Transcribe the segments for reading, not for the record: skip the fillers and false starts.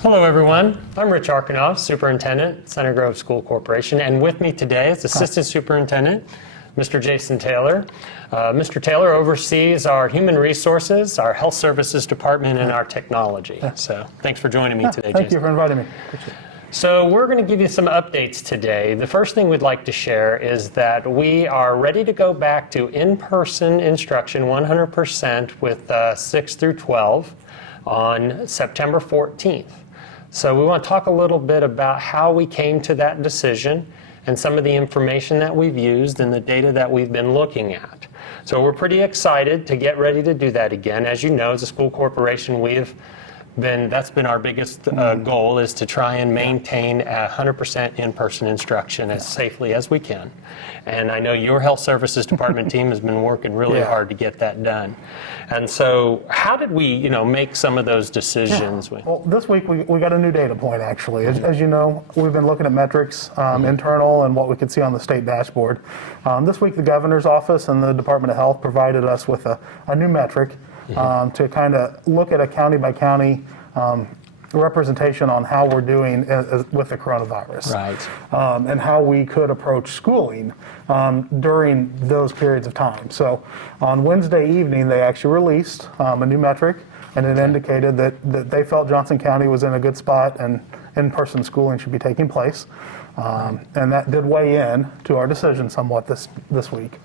Hello everyone, I'm Rich Arkanov, Superintendent, Center Grove School Corporation, and with me today is Assistant Superintendent, Mr. Jason Taylor. Mr. Taylor oversees our Human Resources, our Health Services Department, and our Technology. So thanks for joining me today, Jason. Thank you for inviting me. Appreciate it. So we're going to give you some updates today. The first thing we'd like to share is that we are ready to go back to in-person instruction 100% with 6 through 12 on September 14th. So we want to talk a little bit about how we came to that decision and some of the information that we've used and the data that we've been looking at. So we're pretty excited to get ready to do that again. As you know, as a school corporation, that's been our biggest goal, is to try and maintain 100% in-person instruction as safely as we can. And I know your Health Services Department team has been working really hard to get that done. And so how did we, make some of those decisions? Well, this week we got a new data point, actually. As you know, we've been looking at metrics, internal, and what we could see on the state dashboard. This week, the governor's office and the Department of Health provided us with a new metric to kind of look at a county by county representation on how we're doing with the coronavirus, and how we could approach schooling during those periods of time. So on Wednesday evening, they actually released a new metric, and it indicated that they felt Johnson County was in a good spot and in-person schooling should be taking place. And that did weigh in to our decision somewhat this week.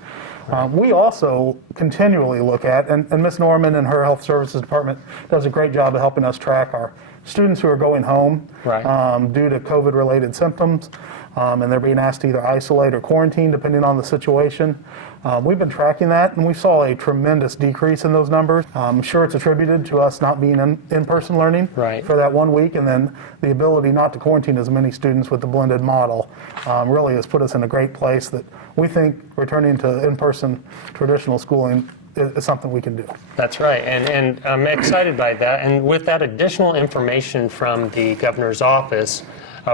We also continually look at, and Ms. Norman and her Health Services Department does a great job of helping us track our students who are going home due to COVID-related symptoms, and they're being asked to either isolate or quarantine depending on the situation. We've been tracking that, and we saw a tremendous decrease in those numbers. I'm sure it's attributed to us not being in-person learning for that 1 week, and then the ability not to quarantine as many students with the blended model really has put us in a great place that we think returning to in-person traditional schooling is something we can do. That's right, and I'm excited by that. And with that additional information from the governor's office,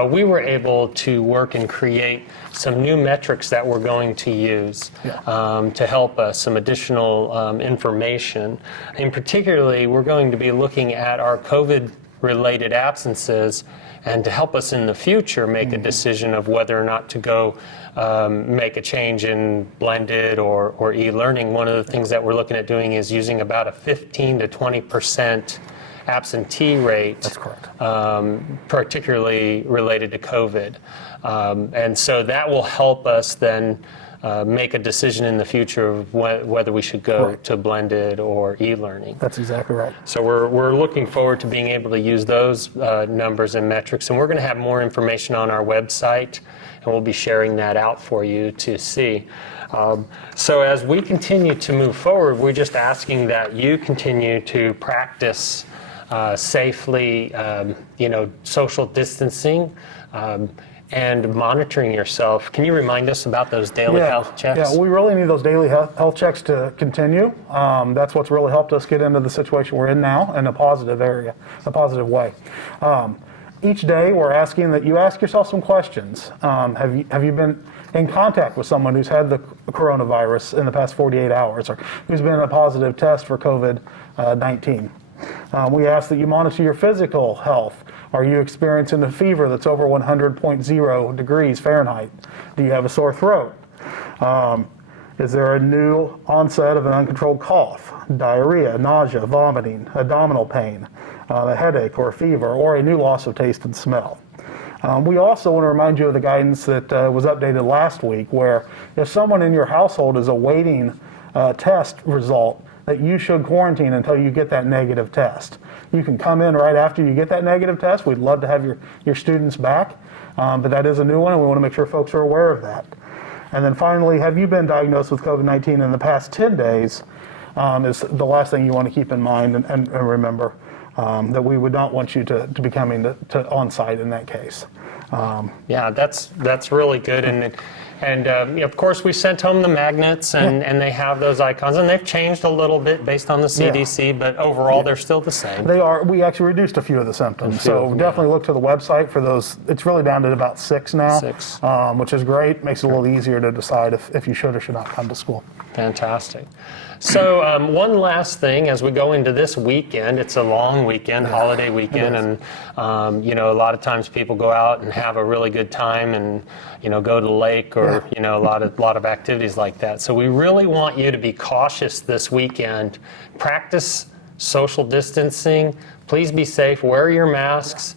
we were able to work and create some new metrics that we're going to use to help us, some additional information. And particularly, we're going to be looking at our COVID-related absences, and to help us in the future make a decision of whether or not to go make a change in blended or e-learning. One of the things that we're looking at doing is using about a 15 to 20% absentee rate. That's correct. Particularly related to COVID. And so that will help us then make a decision in the future of whether we should go to blended or e-learning. That's exactly right. So we're looking forward to being able to use those numbers and metrics, and we're going to have more information on our website, and we'll be sharing that out for you to see. So as we continue to move forward, we're just asking that you continue to practice safely, social distancing, and monitoring yourself. Can you remind us about those daily health checks? Yeah, we really need those daily health checks to continue. That's what's really helped us get into the situation we're in now in a positive way. Each day we're asking that you ask yourself some questions. Have you been in contact with someone who's had the coronavirus in the past 48 hours, or who's been a positive test for COVID-19? We ask that you monitor your physical health. Are you experiencing a fever that's over 100.0 degrees Fahrenheit? Do you have a sore throat? Is there a new onset of an uncontrolled cough, diarrhea, nausea, vomiting, abdominal pain, a headache or a fever, or a new loss of taste and smell? We also want to remind you of the guidance that was updated last week, where if someone in your household is awaiting a test result, that you should quarantine until you get that negative test. You can come in right after you get that negative test. We'd love to have your students back, but that is a new one, and we want to make sure folks are aware of that. And then finally, have you been diagnosed with COVID-19 in the past 10 days is the last thing you want to keep in mind and remember, that we would not want you to be coming to on-site in that case. Yeah, that's really good. And of course, we sent home the magnets, and they have those icons, and they've changed a little bit based on the CDC, but overall, they're still the same. They are. We actually reduced a few of the symptoms, so definitely look to the website for those. It's really down to about 6 now, which is great. Makes it a little easier to decide if you should or should not come to school. Fantastic. So one last thing, as we go into this weekend, it's a long weekend, holiday weekend, and a lot of times people go out and have a really good time and go to the lake or a lot of activities like that. So we really want you to be cautious this weekend. Practice social distancing. Please be safe. Wear your masks.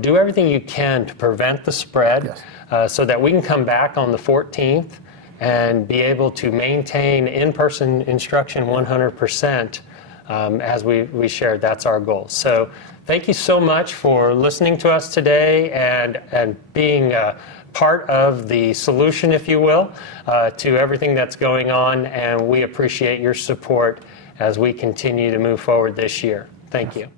Do everything you can to prevent the spread so that we can come back on the 14th and be able to maintain in-person instruction 100%. As we shared, that's our goal. So thank you so much for listening to us today and being part of the solution, if you will, to everything that's going on. And we appreciate your support as we continue to move forward this year. Thank you.